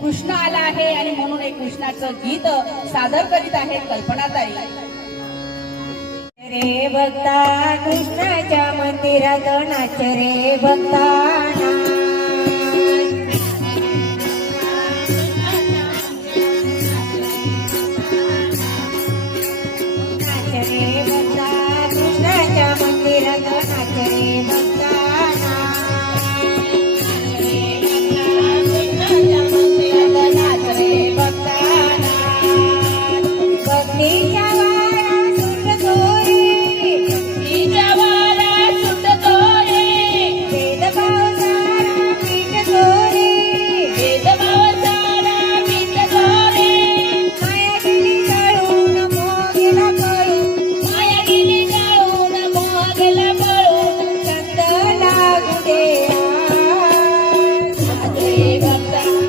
कृष्ण आला आहे आणि म्हणून एक कृष्णाचं गीत सादर करीत आहेत कल्पनाताई. रे भक्ता कृष्णाच्या मंदिरात नाच रे भक्ता